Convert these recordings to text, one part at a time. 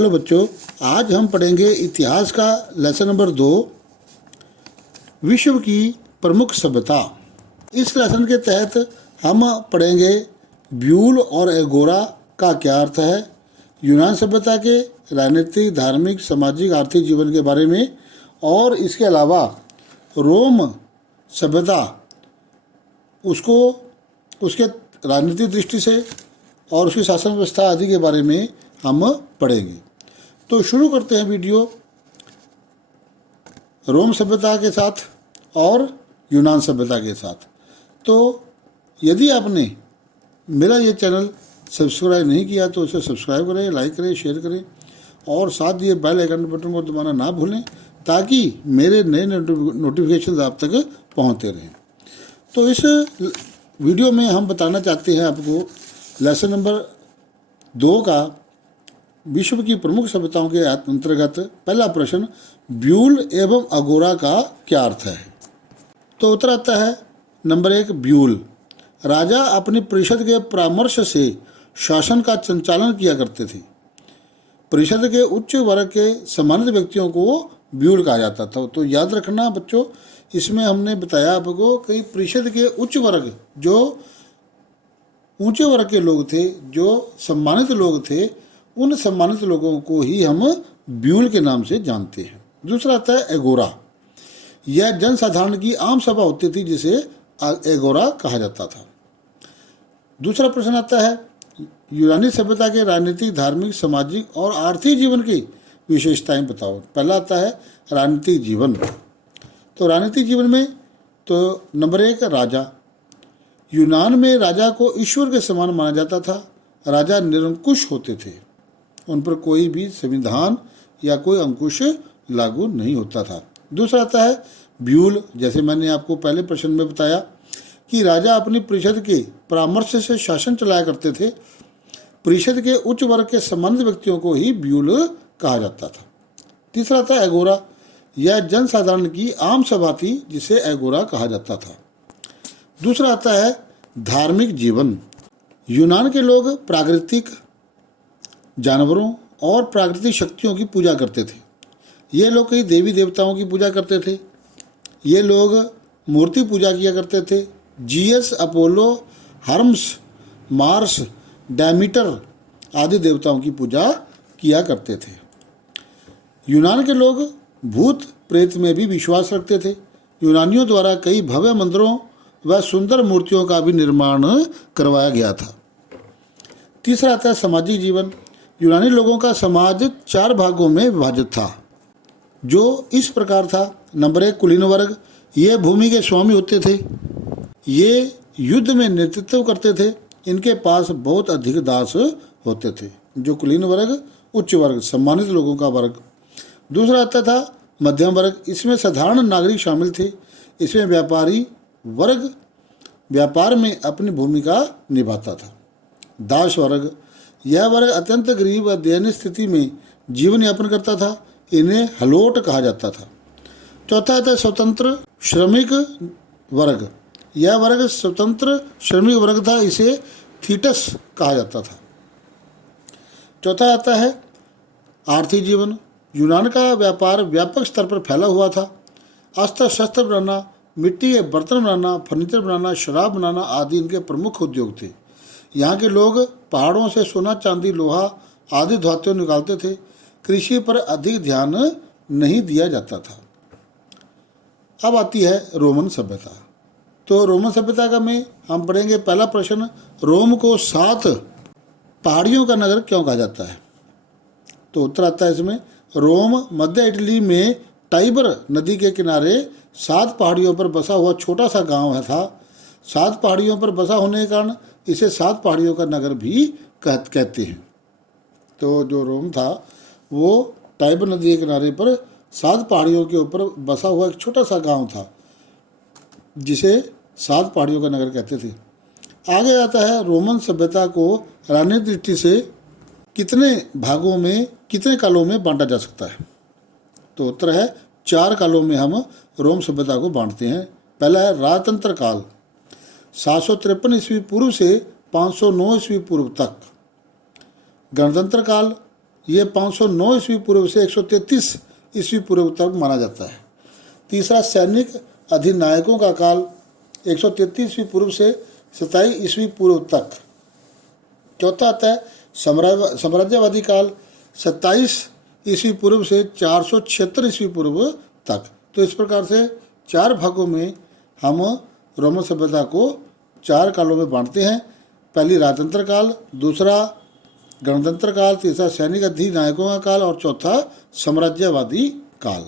Hello बच्चों, आज हम पढ़ेंगे इतिहास का लेसन नंबर 2, विश्व की प्रमुख सभ्यता। इस लेसन के तहत हम पढ़ेंगे ब्यूल और एगोरा का क्या अर्थ है, यूनान सभ्यता के राजनीतिक, धार्मिक, सामाजिक, आर्थिक जीवन के बारे में, और इसके अलावा रोम सभ्यता उसको उसके राजनीतिक दृष्टि से और उसकी शासन व्यवस्था आदि के बारे में हम पढ़ेंगे। तो शुरू करते हैं वीडियो रोम सभ्यता के साथ और यूनान सभ्यता के साथ। तो यदि आपने मेरा ये चैनल सब्सक्राइब नहीं किया तो उसे सब्सक्राइब करें, लाइक करें, शेयर करें और साथ ये बेल आइकन बटन को दबाना ना भूलें ताकि मेरे नए नोटिफिकेशन आप तक पहुँचते रहें। तो इस वीडियो में हम बताना चाहते हैं आपको लेसन नंबर 2 का विश्व की प्रमुख सभ्यताओं के अंतर्गत पहला प्रश्न, ब्यूल एवं अगोरा का क्या अर्थ है। तो उत्तर आता है नंबर 1, ब्यूल। राजा अपनी परिषद के परामर्श से शासन का संचालन किया करते थे। परिषद के उच्च वर्ग के सम्मानित व्यक्तियों को ब्यूल कहा जाता था। तो याद रखना बच्चों, इसमें हमने बताया आपको कि परिषद के उच्च वर्ग, जो ऊंचे वर्ग के लोग थे, जो सम्मानित लोग थे, उन सम्मानित लोगों को ही हम ब्यूल के नाम से जानते हैं। दूसरा आता है एगोरा। यह जनसाधारण की आम सभा होती थी जिसे एगोरा कहा जाता था। दूसरा प्रश्न आता है यूनानी सभ्यता के राजनीतिक, धार्मिक, सामाजिक और आर्थिक जीवन की विशेषताएं बताओ। पहला आता है राजनीतिक जीवन। तो राजनीतिक जीवन में तो नंबर 1, राजा। यूनान में राजा को ईश्वर के समान माना जाता था। राजा निरंकुश होते थे, उन पर कोई भी संविधान या कोई अंकुश लागू नहीं होता था। दूसरा आता है ब्यूल। जैसे मैंने आपको पहले प्रश्न में बताया कि राजा अपनी परिषद के परामर्श से शासन चलाया करते थे। परिषद के उच्च वर्ग के सम्मानित व्यक्तियों को ही ब्यूल कहा जाता था। तीसरा आता है एगोरा। यह जनसाधारण की आम सभा थी जिसे एगोरा कहा जाता था। दूसरा आता है धार्मिक जीवन। यूनान के लोग प्राकृतिक जानवरों और प्राकृतिक शक्तियों की पूजा करते थे। ये लोग कई देवी देवताओं की पूजा करते थे। ये लोग मूर्ति पूजा किया करते थे। GS, Apollo, Hermes, Mars, Demeter आदि देवताओं की पूजा किया करते थे। यूनान के लोग भूत प्रेत में भी विश्वास रखते थे। यूनानियों द्वारा कई भव्य मंदिरों व सुंदर मूर्तियों का भी निर्माण करवाया गया था। तीसरा आता है सामाजिक जीवन। यूनानी लोगों का समाज 4 भागों में विभाजित था, जो इस प्रकार था। नंबर 1, कुलीन वर्ग। ये भूमि के स्वामी होते थे। ये युद्ध में नेतृत्व करते थे। इनके पास बहुत अधिक दास होते थे। जो कुलीन वर्ग, उच्च वर्ग, सम्मानित लोगों का वर्ग। दूसरा आता था मध्यम वर्ग। इसमें साधारण नागरिक शामिल थे। इसमें व्यापारी वर्ग व्यापार में अपनी भूमिका निभाता था। दास वर्ग। यह वर्ग अत्यंत गरीब व दयनीय स्थिति में जीवन यापन करता था। इन्हें हलोट कहा जाता था। चौथा आता है स्वतंत्र श्रमिक वर्ग। यह वर्ग स्वतंत्र श्रमिक वर्ग था। इसे थीटस कहा जाता था। चौथा आता है आर्थिक जीवन। यूनान का व्यापार व्यापक स्तर पर फैला हुआ था। अस्त्र शस्त्र बनाना, मिट्टी के बर्तन बनाना, फर्नीचर बनाना, शराब बनाना आदि इनके प्रमुख उद्योग थे। यहाँ के लोग पहाड़ों से सोना, चांदी, लोहा आदि धातुएं निकालते थे। कृषि पर अधिक ध्यान नहीं दिया जाता था। अब आती है रोमन सभ्यता। तो रोमन सभ्यता का में हम पढ़ेंगे पहला प्रश्न, रोम को 7 पहाड़ियों का नगर क्यों कहा जाता है। तो उत्तर आता है इसमें, रोम मध्य इटली में टाइबर नदी के किनारे 7 पहाड़ियों पर बसा हुआ छोटा सा गांव था। 7 पहाड़ियों पर बसा होने के कारण इसे 7 पहाड़ियों का नगर भी कहते हैं। तो जो रोम था वो टाइबर नदी के किनारे पर 7 पहाड़ियों के ऊपर बसा हुआ एक छोटा सा गांव था जिसे 7 पहाड़ियों का नगर कहते थे। आगे आता है रोमन सभ्यता को राजनीतिक दृष्टि से कितने भागों में, कितने कालों में बांटा जा सकता है। तो उत्तर है 4 कालों में हम रोम सभ्यता को बांटते हैं। पहला है राजतंत्र काल, 753 ईस्वी पूर्व से 509 ईस्वी पूर्व तक। गणतंत्र काल, ये 509 ईस्वी पूर्व से 133 ईस्वी पूर्व तक माना जाता है। तीसरा, सैनिक अधिनायकों का काल 133 ईस्वी पूर्व से 27 ईस्वी पूर्व तक। चौथा आता है साम्राज्यवादी काल 27 ईस्वी पूर्व से 476 ईस्वी पूर्व तक। तो इस प्रकार से 4 भागों में हम रोमन सभ्यता को 4 कालों में बांटते हैं। पहली राजतंत्र काल, दूसरा गणतंत्र काल, तीसरा सैनिक अधिनायकों का काल और चौथा साम्राज्यवादी काल।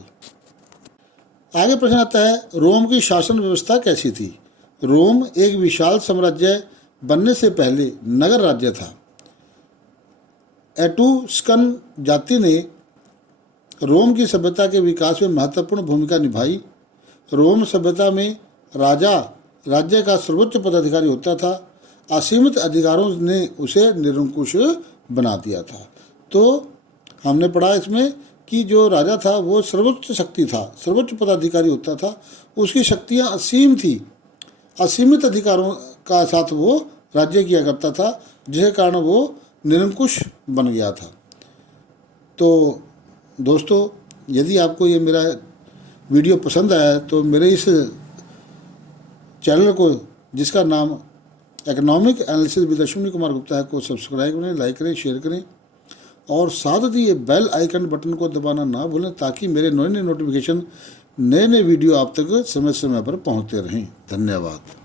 आगे प्रश्न आता है, रोम की शासन व्यवस्था कैसी थी? रोम एक विशाल साम्राज्य बनने से पहले नगर राज्य था। एट्रुस्कन जाति ने रोम की सभ्यता के विकास में महत्वपूर्ण भूमिका निभाई। रोम सभ्यता में राजा राज्य का सर्वोच्च पदाधिकारी होता था। असीमित अधिकारों ने उसे निरंकुश बना दिया था। तो हमने पढ़ा इसमें कि जो राजा था वो सर्वोच्च शक्ति था, सर्वोच्च पदाधिकारी होता था, उसकी शक्तियाँ असीम थी। असीमित अधिकारों का साथ वो राज्य किया करता था, जिसके कारण वो निरंकुश बन गया था। तो दोस्तों, यदि आपको ये मेरा वीडियो पसंद आया तो मेरे इस चैनल को, जिसका नाम economic analysis with Ashwini Kumar Gupta है, को सब्सक्राइब करें, लाइक करें, शेयर करें और साथ ही ये बेल आइकन बटन को दबाना ना भूलें, ताकि मेरे नए नए नोटिफिकेशन, नए नए वीडियो आप तक समय समय पर पहुंचते रहें। धन्यवाद।